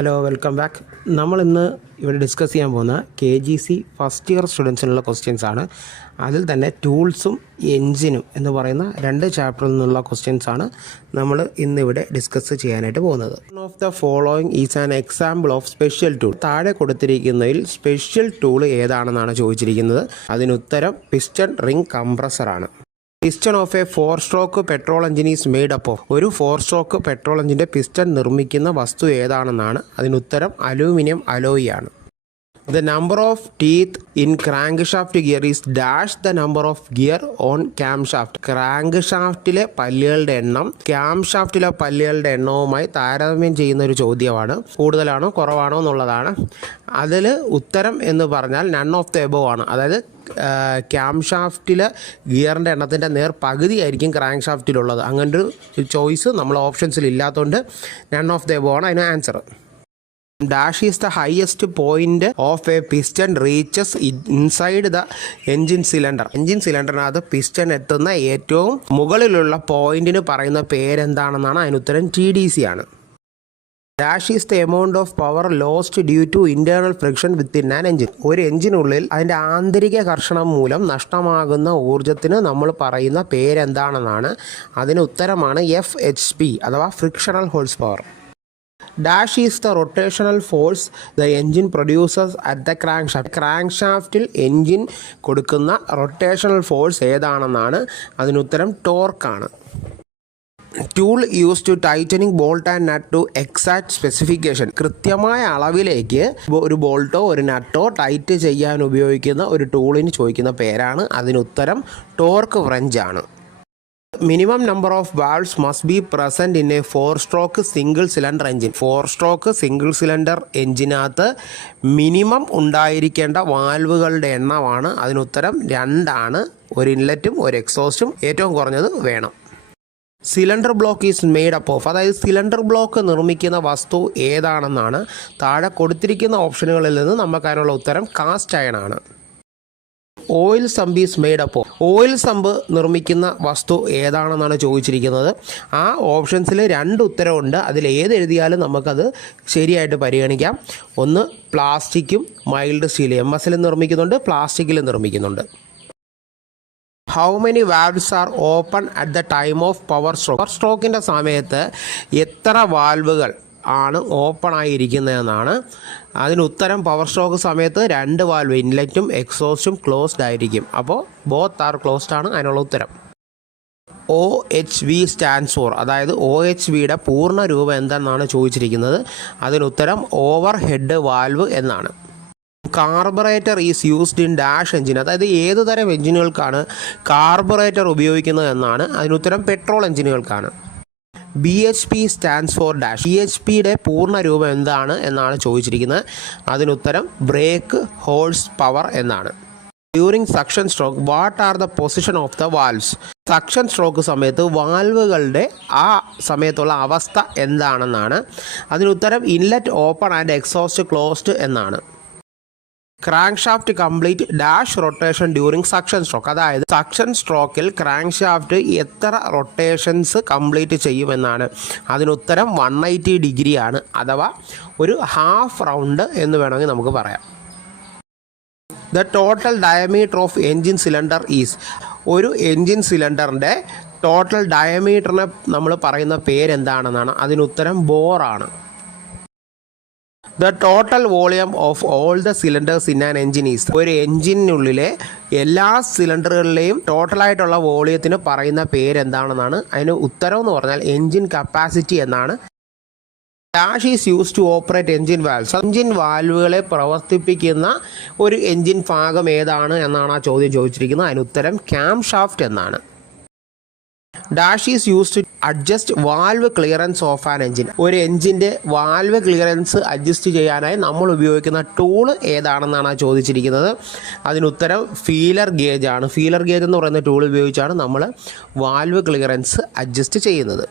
Hello, welcome back. നമ്മളിന്ന് ഇവിടെ discuss ചെയ്യാൻ പോകുന്ന KGC ഫസ്റ്റ് ഇയർ സ്റ്റുഡൻസിനുള്ള ക്വസ്റ്റ്യൻസ് ആണ്. അതിൽ തന്നെ ടൂൾസും എൻജിനും എന്ന് പറയുന്ന 2 ചാപ്റ്ററിൽ നിന്നുള്ള ക്വസ്റ്റ്യൻസ് ആണ് നമ്മൾ ഇന്നിവിടെ ഡിസ്കസ് ചെയ്യാനായിട്ട് പോകുന്നത്. One of the following is an example of special tool. താഴെ കൊടുത്തിരിക്കുന്നതിൽ സ്പെഷ്യൽ ടൂൾ ഏതാണെന്നാണ് ചോദിച്ചിരിക്കുന്നത്. അതിനുത്തരം പിസ്റ്റൺ റിംഗ് കംപ്രസറാണ്. Piston of a 4-stroke petrol engine is made up of. ഒരു 4-stroke പെട്രോൾ എഞ്ചിൻ്റെ പിസ്റ്റൺ നിർമ്മിക്കുന്ന വസ്തു ഏതാണെന്നാണ്. അതിനുത്തരം അലൂമിനിയം അലോയി ആണ്. The number of teeth in crank shaft gear is dash the number of gear on cam shaft. Crank ഷാഫ്റ്റിലെ പല്ലുകളുടെ എണ്ണം ക്യാം ഷാഫ്റ്റിലെ പല്ലുകളുടെ എണ്ണവുമായി താരതമ്യം ചെയ്യുന്ന ഒരു ചോദ്യമാണ്. കൂടുതലാണോ കുറവാണോ എന്നുള്ളതാണ്. അതിൽ ഉത്തരം എന്ന് പറഞ്ഞാൽ നൺ ഓഫ് ദ എബോവ് ആണ്. അതായത് ക്യാം ഷാഫ്റ്റിലെ ഗിയറിൻ്റെ എണ്ണത്തിൻ്റെ പകുതി ആയിരിക്കും ക്രാങ്ക് ഷാഫ്റ്റിലുള്ളത്. അങ്ങനൊരു ചോയ്സ് നമ്മൾ ഓപ്ഷൻസിൽ ഇല്ലാത്തതുകൊണ്ട് നൺ ഓഫ് ദ എബോവ് ആണ് അതിന് answer. Dash is the highest point of a piston reaches inside the engine cylinder. Engine സിലിണ്ടറിനകത്ത് പിസ്റ്റൺ എത്തുന്ന ഏറ്റവും മുകളിലുള്ള പോയിന്റിന് പറയുന്ന പേരെന്താണെന്നാണ്. അതിനുത്തരം TDC ആണ്. Dash is the amount of power lost due to internal friction within an engine. ഒരു എഞ്ചിനുള്ളിൽ അതിൻ്റെ ആന്തരിക ഘർഷണം മൂലം നഷ്ടമാകുന്ന ഊർജ്ജത്തിന് നമ്മൾ പറയുന്ന പേരെന്താണെന്നാണ്. അതിന് ഉത്തരമാണ് FHP അഥവാ frictional horse power. Dash is the rotational force the engine produces at the crank shaft. Crank ഷാഫ്റ്റിൽ എൻജിൻ കൊടുക്കുന്ന റൊട്ടേഷണൽ ഫോഴ്സ് ഏതാണെന്നാണ്. അതിനുത്തരം ടോർക്കാണ്. Tool use to tightening bolt and nut to exact specification. കൃത്യമായ അളവിലേക്ക് ഒരു ബോൾട്ടോ ഒരു നട്ടോ ടൈറ്റ് ചെയ്യാൻ ഉപയോഗിക്കുന്ന ഒരു ടൂളിന് ചോദിക്കുന്ന പേരാണ്. അതിനുത്തരം ടോർക്ക് ഫ്രഞ്ച് ആണ്. Minimum number of valves must be present in a 4-stroke single cylinder engine. 4-stroke single cylinder എഞ്ചിനകത്ത് മിനിമം ഉണ്ടായിരിക്കേണ്ട വാൽവുകളുടെ എണ്ണമാണ്. അതിനുത്തരം 2 ആണ്. ഒരു ഇൻലെറ്റും ഒരു എക്സോസ്റ്റും ഏറ്റവും കുറഞ്ഞത് വേണം. Cylinder block is made up of. അതായത് സിലിണ്ടർ ബ്ലോക്ക് നിർമ്മിക്കുന്ന വസ്തു ഏതാണെന്നാണ്. താഴെ കൊടുത്തിരിക്കുന്ന ഓപ്ഷനുകളിൽ നിന്ന് നമുക്ക് അതിനുള്ള ഉത്തരം കാസ്റ്റ് അയൺ ആണ്. Oil sump is made up of. Oil sump നിർമ്മിക്കുന്ന വസ്തു ഏതാണെന്നാണ് ചോദിച്ചിരിക്കുന്നത്. ആ ഓപ്ഷൻസിൽ 2 ഉത്തരവുണ്ട്. അതിൽ ഏത് എഴുതിയാലും നമുക്കത് ശരിയായിട്ട് പരിഗണിക്കാം. ഒന്ന് പ്ലാസ്റ്റിക്കും മൈൽഡ് സ്റ്റീൽ. MS നിർമ്മിക്കുന്നുണ്ട്, പ്ലാസ്റ്റിക്കിൽ നിർമ്മിക്കുന്നുണ്ട്. How many valves are open at the time of power stroke. Power സ്ട്രോക്കിൻ്റെ സമയത്ത് എത്ര വാൽവുകൾ ആണ് ഓപ്പൺ ആയിരിക്കുന്നതെന്നാണ്. അതിനുത്തരം പവർ സ്ട്രോക്ക് സമയത്ത് 2 വാൽവ് ഇൻലെറ്റും എക്സോസ്റ്റും ക്ലോസ്ഡ് ആയിരിക്കും. അപ്പോൾ ബോത്ത് ആർ ക്ലോസ്ഡ് ആണ് അതിനുള്ള ഉത്തരം. OHV stands for. അതായത് OHVയുടെ പൂർണ്ണ രൂപം എന്തെന്നാണ് ചോദിച്ചിരിക്കുന്നത്. അതിനുത്തരം ഓവർ ഹെഡ് വാൽവ് എന്നാണ്. Carburettor is used in dash engine. അതായത് ഏത് തരം എഞ്ചിനുകൾക്കാണ് കാർബറേറ്റർ ഉപയോഗിക്കുന്നത് എന്നാണ്. അതിനുത്തരം പെട്രോൾ എഞ്ചിനുകൾക്കാണ്. BHP stands for dash. BHPയുടെ പൂർണ്ണ രൂപം എന്താണ് എന്നാണ് ചോദിച്ചിരിക്കുന്നത്. അതിനുത്തരം ബ്രേക്ക് ഹോഴ്സ് പവർ എന്നാണ്. During suction stroke what are the position of the valves. Suction stroke സമയത്ത് വാൽവുകളുടെ ആ സമയത്തുള്ള അവസ്ഥ എന്താണെന്നാണ്. അതിനുത്തരം inlet open and exhaust closed എന്നാണ്. Crank shaft complete dash rotation during suction stroke. അതായത് സക്ഷൻ സ്ട്രോക്കിൽ ക്രാങ്ക് ഷാഫ്റ്റ് എത്ര റൊട്ടേഷൻസ് കംപ്ലീറ്റ് ചെയ്യുമെന്നാണ്. അതിനുത്തരം 180 ഡിഗ്രി ആണ്. അഥവാ ഒരു ഹാഫ് റൗണ്ട് എന്ന് വേണമെങ്കിൽ നമുക്ക് പറയാം. The total diameter of engine cylinder is. ഒരു എൻജിൻ സിലിണ്ടറിൻ്റെ ടോട്ടൽ ഡയമീറ്ററിനെ നമ്മൾ പറയുന്ന പേരെന്താണെന്നാണ്. അതിനുത്തരം ബോറാണ്. The total volume of all the cylinders in an engine is. ഒരു എൻജിനുള്ളിലെ എല്ലാ സിലിണ്ടറുകളിലെയും ടോട്ടലായിട്ടുള്ള വോളിയത്തിന് പറയുന്ന പേരെന്താണെന്നാണ്. അതിന് ഉത്തരം എന്ന് പറഞ്ഞാൽ എൻജിൻ കപ്പാസിറ്റി എന്നാണ്. Dash is use to operate engine valves. Engine വാൽവുകളെ പ്രവർത്തിപ്പിക്കുന്ന ഒരു എൻജിൻ ഭാഗം ഏതാണ് എന്നാണ് ആ ചോദ്യം ചോദിച്ചിരിക്കുന്നത്. അതിനുത്തരം ക്യാം ഷാഫ്റ്റ് എന്നാണ്. Dash is use to adjust valve clearance of an engine. ഒരു എൻജിൻ്റെ വാൽവ് ക്ലിയറൻസ് അഡ്ജസ്റ്റ് ചെയ്യാനായി നമ്മൾ ഉപയോഗിക്കുന്ന ടൂൾ ഏതാണെന്നാണ് ചോദിച്ചിരിക്കുന്നത്. അതിനുത്തരം ഫീലർ ഗേജ് ആണ്. ഫീലർ ഗേജ് എന്ന് പറയുന്ന ടൂൾ ഉപയോഗിച്ചാണ് നമ്മൾ വാൽവ് ക്ലിയറൻസ് അഡ്ജസ്റ്റ് ചെയ്യുന്നത്.